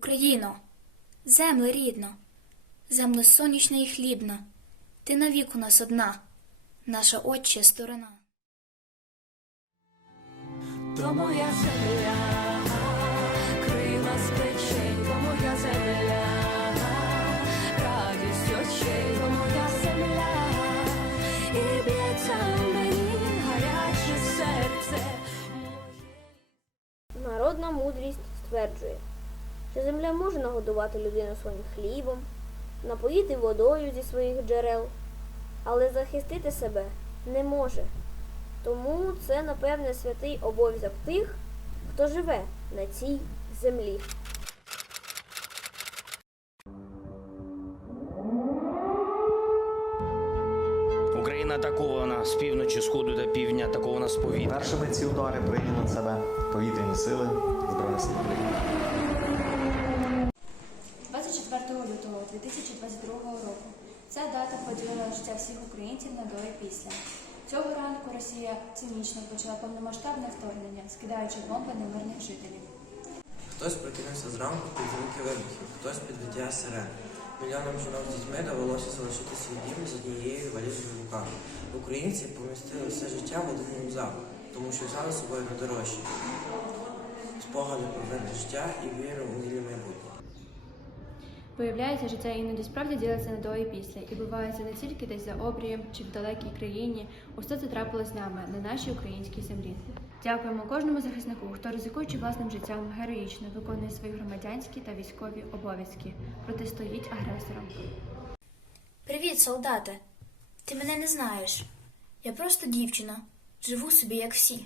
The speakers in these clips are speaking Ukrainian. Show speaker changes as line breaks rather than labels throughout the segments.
Україно, земле рідно, земле сонячна і хлібна, ти навік у нас одна, наша отча сторона.
То моя земля, земля
може нагодувати людину своїм хлібом, напоїти водою зі своїх джерел, але захистити себе не може. Тому це, напевне, святий обов'язок тих, хто живе на цій землі.
Україна атакована з півночі, сходу та півдня, атакована з повітря.
Першими ці удари прийняли на себе повітряні сили Збройних сил України.
24 лютого 2022 року ця дата поділила життя всіх українців на до і після. Цього ранку Росія цинічно почала повномасштабне вторгнення, скидаючи бомби на мирних жителів.
Хтось прокинувся зранку під звуки вибухів, хтось під виття сирен. Мільйонам жінок з дітьми довелося залишити свій дім з однією валізою в руках. Українці помістили все життя в один рюкзак, тому що взяли з собою найдорожче. Спогади про життя і віру у вільне майбутнє.
Виявляється, життя іноді справді ділиться на до і після, і бувається не тільки десь за обрієм чи в далекій країні. Усе це трапилось з нами на нашій українській землі. Дякуємо кожному захиснику, хто ризикуючи власним життям, героїчно виконує свої громадянські та військові обов'язки, протистоїть агресорам.
Привіт, солдате! Ти мене не знаєш. Я просто дівчина, живу собі, як всі.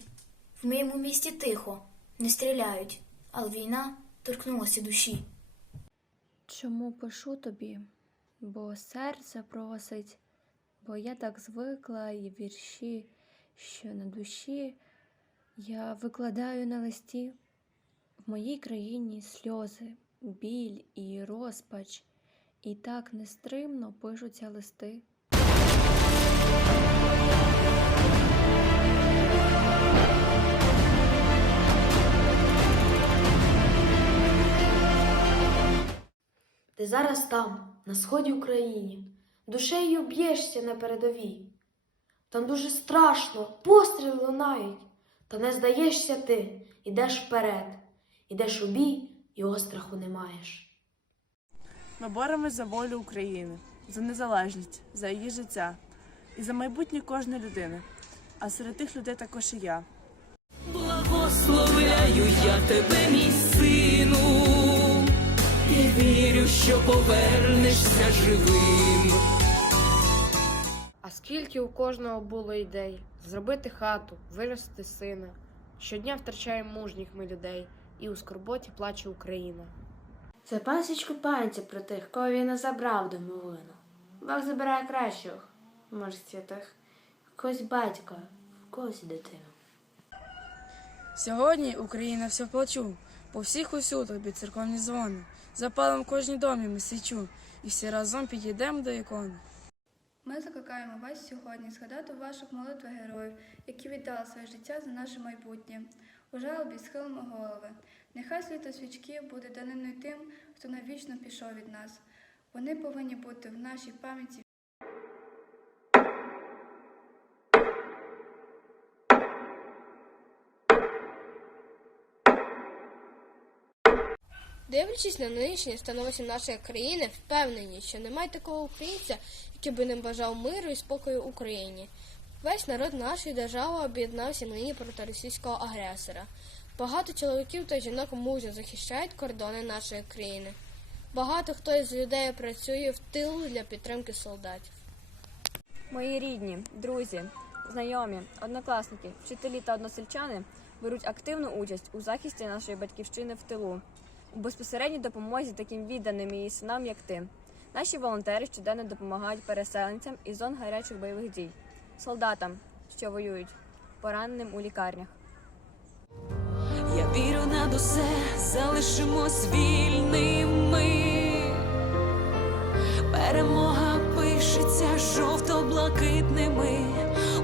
В моєму місті тихо, не стріляють, але війна торкнулася душі.
Чому пишу тобі? Бо серце просить, бо я так звикла і вірші, що на душі я викладаю на листі в моїй країні сльози, біль і розпач, і так нестримно пишуться листи.
Ти зараз там, на сході України, душею б'єшся на передовій. Там дуже страшно, постріли лунають, та не здаєшся ти, ідеш вперед, ідеш у бій і остраху не маєш.
Ми боремось за волю України, за незалежність, за її життя і за майбутнє кожної людини. А серед тих людей також і я.
Благословляю я тебе, мій сину, і вірю, що повернешся живим.
А скільки у кожного було ідей зробити хату, виростити сина. Щодня втрачаємо мужніх ми людей, і у скорботі плаче Україна. Це пасічку панця про тих, кого він забрав домовину. Бог забирає кращих, може, святих, когось батька, в когось дитину.
Сьогодні Україна все плачу, по всіх усюдах бід церковні дзвони. Запалим кожній домі ми свічу, і всі разом підійдемо до ікони.
Ми закликаємо вас сьогодні згадати у ваших молитв героїв, які віддали своє життя за наше майбутнє. У жалобі схилимо голови. Нехай світло свічки буде даниною тим, хто навічно пішов від нас. Вони повинні бути в нашій пам'яті
Дивлячись на нинішнє становище нашої країни, впевнені, що немає такого українця, який би не бажав миру і спокою Україні. Весь народ нашої держави об'єднався нині проти російського агресора. Багато чоловіків та жінок мужньо захищають кордони нашої країни. Багато хто із людей працює в тилу для підтримки солдатів.
Мої рідні, друзі, знайомі, однокласники, вчителі та односельчани беруть активну участь у захисті нашої батьківщини в тилу, у безпосередній допомозі таким відданим її синам, як ти. Наші волонтери щоденно допомагають переселенцям із зон гарячих бойових дій, солдатам, що воюють, пораненим у лікарнях.
Я вірю над усе, залишимось вільними. Перемога пишеться жовто-блакитними,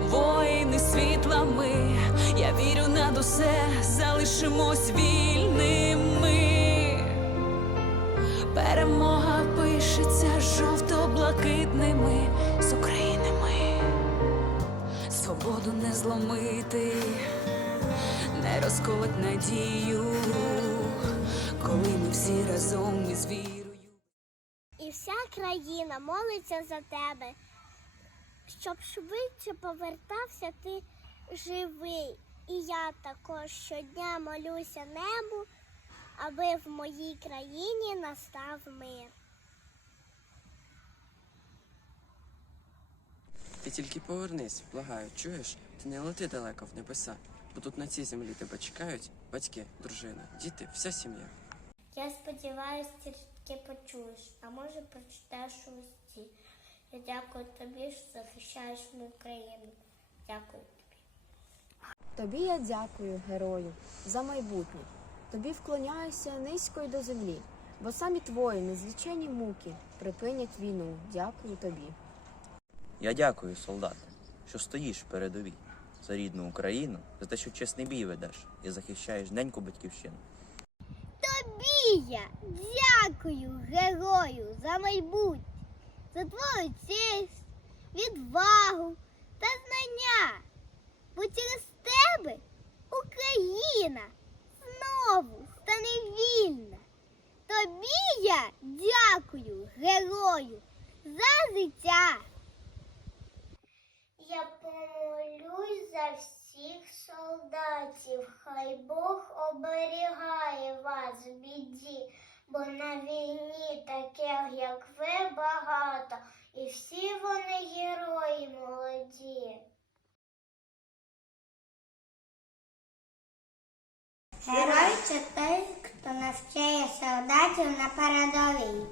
воїни світлами. Я вірю над усе, залишимось вільними.
Перемога пишеться жовто-блакитними з Українами. Свободу не зломити, не розколоть надію, коли ми всі разом із вірою.
І вся країна молиться за тебе, щоб швидше повертався ти живий. І я також щодня молюся небу, аби в моїй країні настав мир.
Ти тільки повернись, благаю, чуєш? Ти не лети далеко в небеса, бо тут на цій землі тебе чекають батьки, дружина, діти, вся сім'я.
Я сподіваюся, ти таки почуєш, а може прочитаєш у листі. Я дякую тобі, що захищаєш мою країну. Дякую тобі.
Тобі я дякую, герою, за майбутнє. Тобі вклоняюся низько й до землі, бо самі твої незвичайні муки припинять війну. Дякую тобі.
Я дякую, солдати, що стоїш в передовій за рідну Україну, за те, що чесний бій ведеш і захищаєш неньку батьківщину.
Тобі я дякую, герою, за майбутнє, за твою честь, відвагу та знання. Бо через тебе Україна знову стане вільна. Тобі я дякую, герою, за життя. Я помолюсь за всіх солдатів, хай Бог оберігає вас в біді, бо на війні таких, як ви, багато, і всі вони герої молоді. Герой це той, хто навчає солдатів на передовій.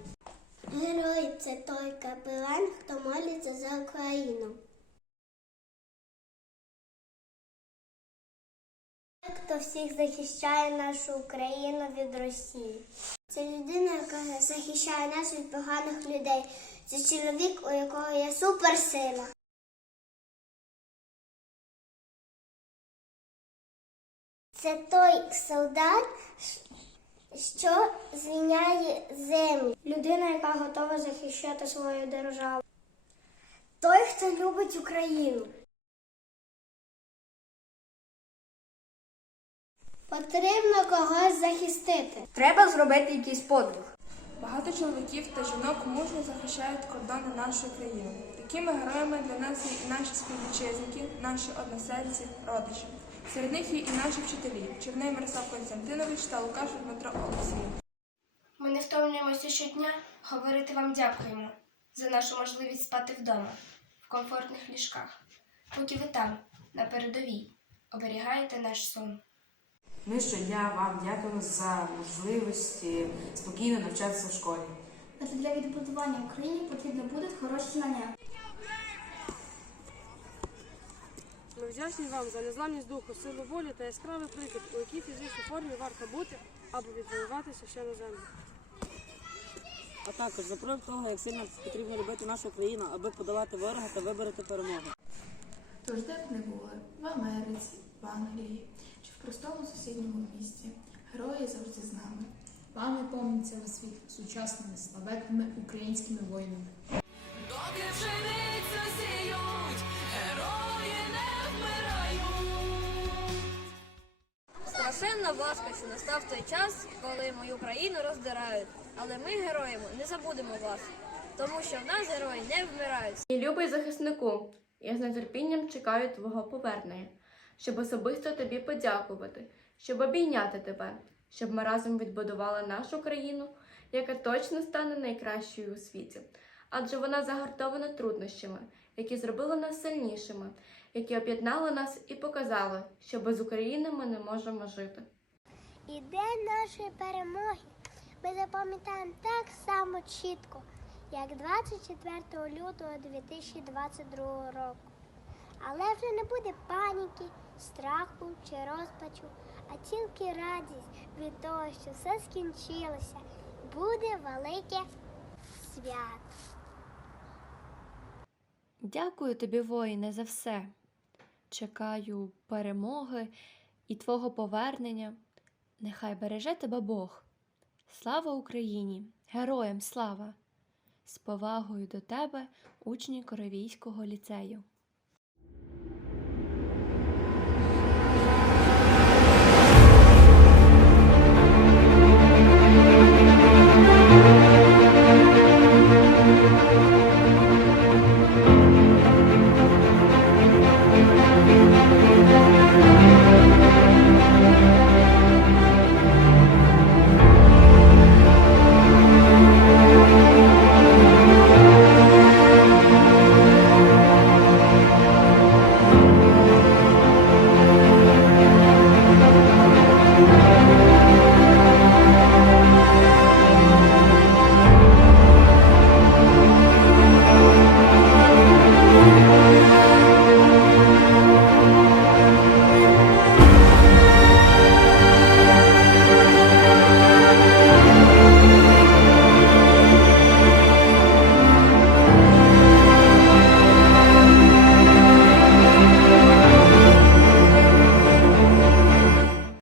Герой це той капелан, хто молиться за Україну. Хто всіх захищає нашу Україну від Росії. Це людина, яка захищає нас від поганих людей. Це чоловік, у якого є суперсила. Це той солдат, що звільняє землю. Людина, яка готова захищати свою державу. Той, хто любить Україну. Потрібно когось захистити.
Треба зробити якийсь подвиг.
Багато чоловіків та жінок мужньо захищають кордони нашої країни. Такими героями для нас є і наші співвітчизники, наші односельці, родичі. Серед них є і наші вчителі Черний Мирослав Константинович та Лукаш Дмитро Олексій.
Ми не втомлюємося щодня говорити вам дякуємо за нашу можливість спати вдома, в комфортних ліжках, поки ви там, на передовій, оберігаєте наш сон.
Ми щодня вам дякуємо за можливості спокійно навчатися в школі.
Але для відбудування України потрібно будуть хороші знання.
Вдячні вам за незламність духу, силу волі та яскравий приклад, у якій фізичній формі варто бути, аби відвоюватися ще на землю.
А також за прояв того, як сильно потрібно любити нашу країну, аби подолати ворога та вибороти перемогу.
Тож де б не були в Америці, в Англії чи в простому сусідньому місті, герої завжди з нами. Вами помніться весь світ сучасними славетними українськими воїнами.
Ласка, що настав той час, коли мою країну роздирають. Але ми, героями, не забудемо вас, тому що в нас герої не вмирають.
І любий захиснику, я з нетерпінням чекаю твого повернення, щоб особисто тобі подякувати, щоб обійняти тебе, щоб ми разом відбудували нашу країну, яка точно стане найкращою у світі. Адже вона загартована труднощами, які зробили нас сильнішими, які об'єднали нас і показали, що без України ми не можемо жити.
І день нашої перемоги ми запам'ятаємо так само чітко, як 24 лютого 2022 року. Але вже не буде паніки, страху чи розпачу, а тільки радість від того, що все скінчилося. Буде велике свято.
Дякую тобі, воїне, за все. Чекаю перемоги і твого повернення. Нехай береже тебе Бог. Слава Україні!
Героям слава! З повагою до тебе, учні Коровійського ліцею.